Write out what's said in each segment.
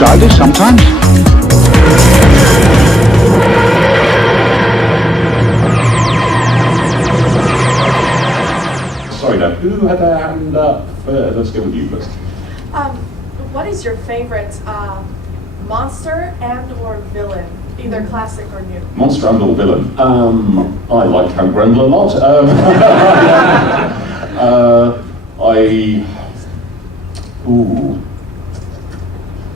childish sometimes. Sorry, now, who had their hand up first? Let's go with you first. What is your favorite monster and or villain, either classic or new? Monster and or villain? I like Count Grendel a lot.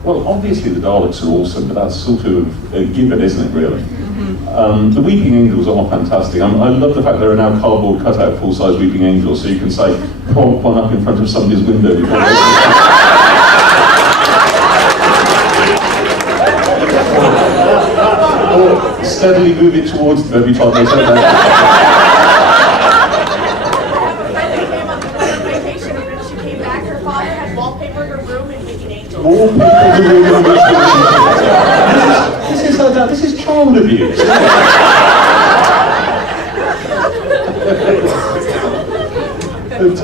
Well, obviously the Daleks are awesome, but that's sort of a given, isn't it, really? The Weeping Angels are fantastic. I love the fact there are now cardboard cutout full-size Weeping Angels, so you can say, plonk one up in front of somebody's window before they or steadily move it towards them every time they say that. This is child abuse. But,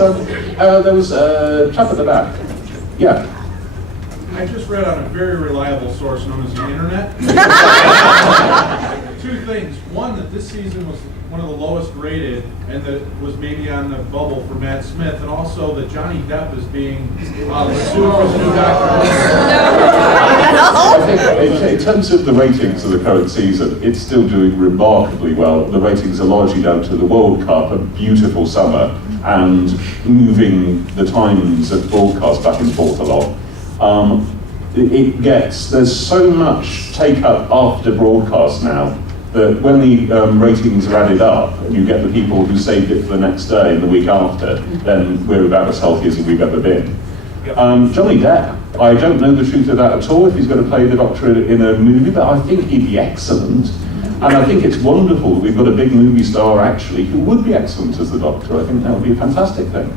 there was a chap at the back. Yeah. I just read on a very reliable source known as the internet. Two things. One, that this season was one of the lowest rated, and that it was maybe on the bubble for Matt Smith, and also that Johnny Depp is being pursued for the new Doctor. In terms of the ratings of the current season, it's still doing remarkably well. The ratings are largely down to the World Cup, a beautiful summer, and moving the times of broadcast back and forth a lot. There's so much take-up after broadcast now, that when the ratings are added up, and you get the people who saved it for the next day and the week after, then we're about as healthy as we've ever been. Johnny Depp, I don't know the truth of that at all, if he's going to play the Doctor in a movie, but I think he'd be excellent. And I think it's wonderful that we've got a big movie star, actually, who would be excellent as the Doctor. I think that would be a fantastic thing.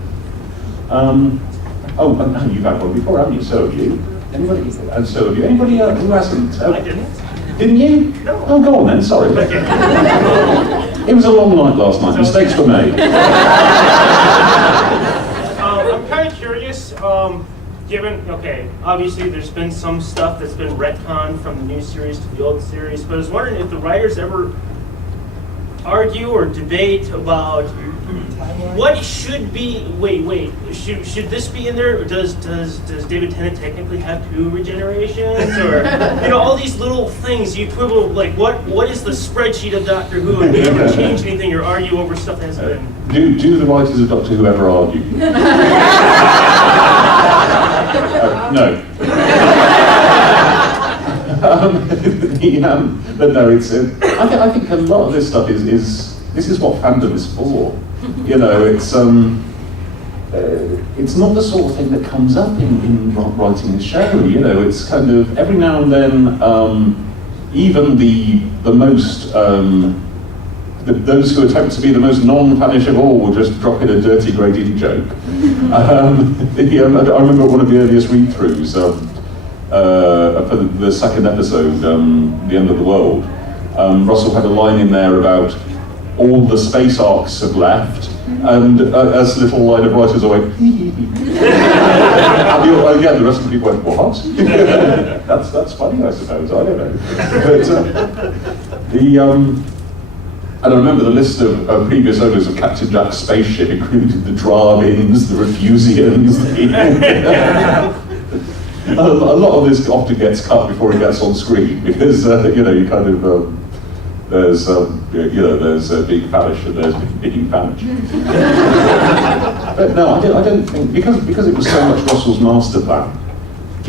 You've had one before, haven't you? So have you. Anybody? And so have you. Anybody who hasn't? I didn't. Didn't you? No. Oh, go on then, sorry. It was a long night last night, mistakes were made. I'm kind of curious, obviously there's been some stuff that's been retconned from the new series to the old series, but I was wondering if the writers ever argue or debate about what should be, should this be in there, or does David Tennant technically have 2 regenerations, or, all these little things you quibble, like what is the spreadsheet of Doctor Who, and do you ever change anything or argue over stuff that hasn't been? Do the writers of Doctor Who ever argue? No. But no, it's. I think a lot of this stuff is this is what fandom is for. It's not the sort of thing that comes up in writing a show. It's kind of every now and then, even the most those who attempt to be the most non-Spanish of all will just drop in a dirty graded joke. I remember one of the earliest read-throughs for the second episode, The End of the World. Russell had a line in there about all the space arcs had left, and as little line of writers went, and the rest of the people went, what? that's funny, I suppose, I don't know. But and I remember the list of previous owners of Captain Jack's spaceship included the Dravins, the Refusians. A lot of this often gets cut before it gets on screen because you kind of there's being fanish and there's being fanish. But no, I don't think because it was so much Russell's master plan. I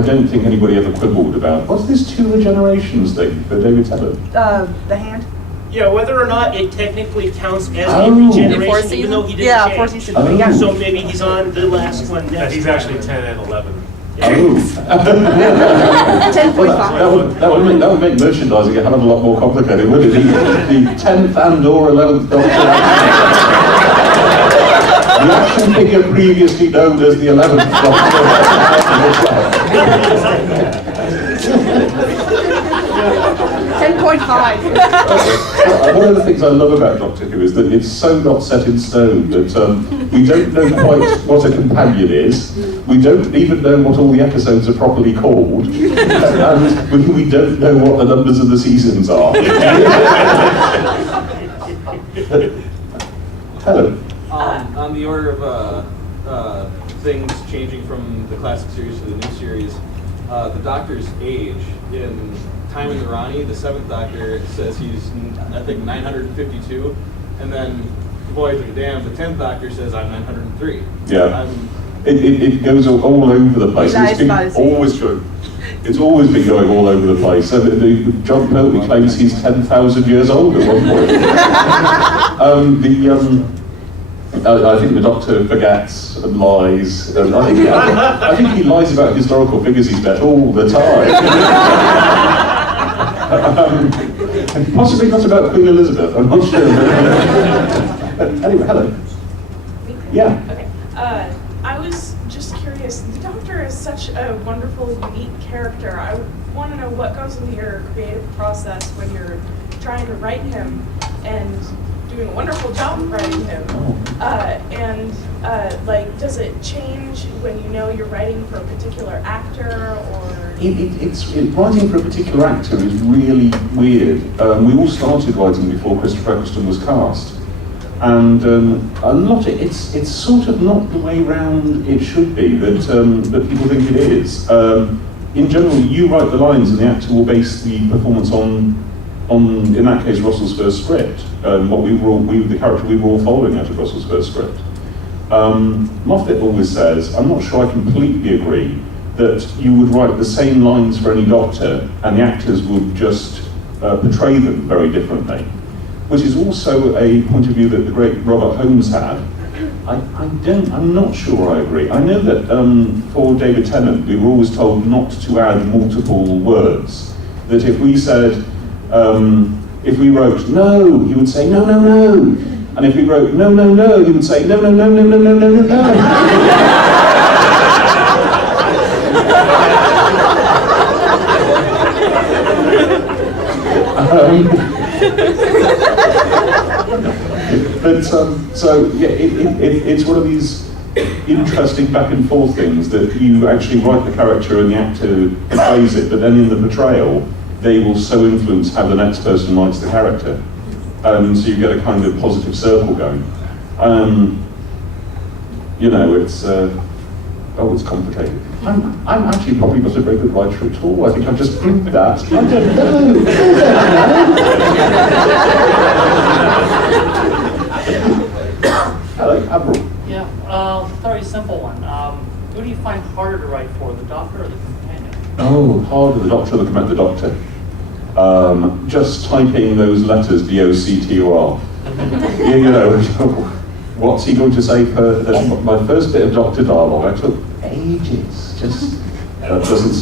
don't think anybody ever quibbled about what's this 2 regenerations thing for David Tennant. The hand. Yeah, whether or not it technically counts as a regeneration, even though he didn't change. 4 seasons. Yeah. So maybe he's on the last one next. He's actually 10 and 11. Oh. 10.5. That would make merchandising a hell of a lot more complicated, wouldn't it? The 10th and or 11th Doctor. The action figure previously known as the 11th Doctor. 10.5. quite high. One of the things I love about Doctor Who is that it's so not set in stone that we don't know quite what a companion is. We don't even know what all the episodes are properly called, and we don't know what the numbers of the seasons are. Hello. On the order of things changing from the classic series to the new series, the Doctor's age in Time in the Rani, the 7th Doctor says he's, I think, 952, and then Voyage of the Damned, the 10th Doctor says I'm 903. Yeah. It goes all over the place. It's been always good. It's always been going all over the place. So John Pertwee claims he's 10,000 years old at one point. I think the Doctor forgets and lies. And I think he lies about historical figures he's met all the time. Possibly not about Queen Elizabeth, I'm not sure. Anyway, hello. Yeah. Okay. I was just curious. The Doctor is such a wonderful, unique character. I want to know what goes into your creative process when you're trying to write him and doing a wonderful job of writing him. Like, does it change when you know you're writing for a particular actor, or? Writing for a particular actor is really weird. We all started writing before Christopher Eccleston was cast. And it's sort of not the way round it should be that people think it is. In general, you write the lines and the actor will base the performance on in that case, Russell's first script. The character we were all following out of Russell's first script. Moffat always says, I'm not sure I completely agree, that you would write the same lines for any Doctor and the actors would just portray them very differently. Which is also a point of view that the great Robert Holmes had. I'm not sure I agree. I know that for David Tennant, we were always told not to add multiple words. That if we said, if we wrote no, he would say no, no, no. And if we wrote no, no, no, he would say no, no, no, no, no, no, no, no, no. But so yeah, it's one of these interesting back and forth things that you actually write the character and the actor plays it, but then in the portrayal, they will so influence how the next person writes the character. So you get a kind of positive circle going. It's complicated. I'm actually probably not a very good writer at all. I think I've just proved that. I don't know. Hello, Admiral. Yeah, very simple one. Who do you find harder to write for, the Doctor or the companion? Oh, harder the Doctor or the Doctor. Just typing those letters, D-O-C-T-O-R. What's he going to say my first bit of Doctor dialogue, I took ages. That doesn't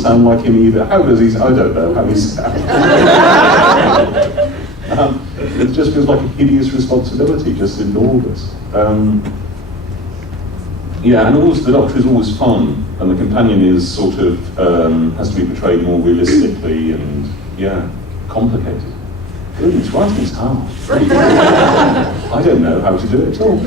sound like him either. How does he? I don't know how he sounds. It just feels like a hideous responsibility, just enormous. And also the Doctor is always fun, and the companion is sort of has to be portrayed more realistically and complicated. Goodness, writing is hard. I don't know how to do it at all.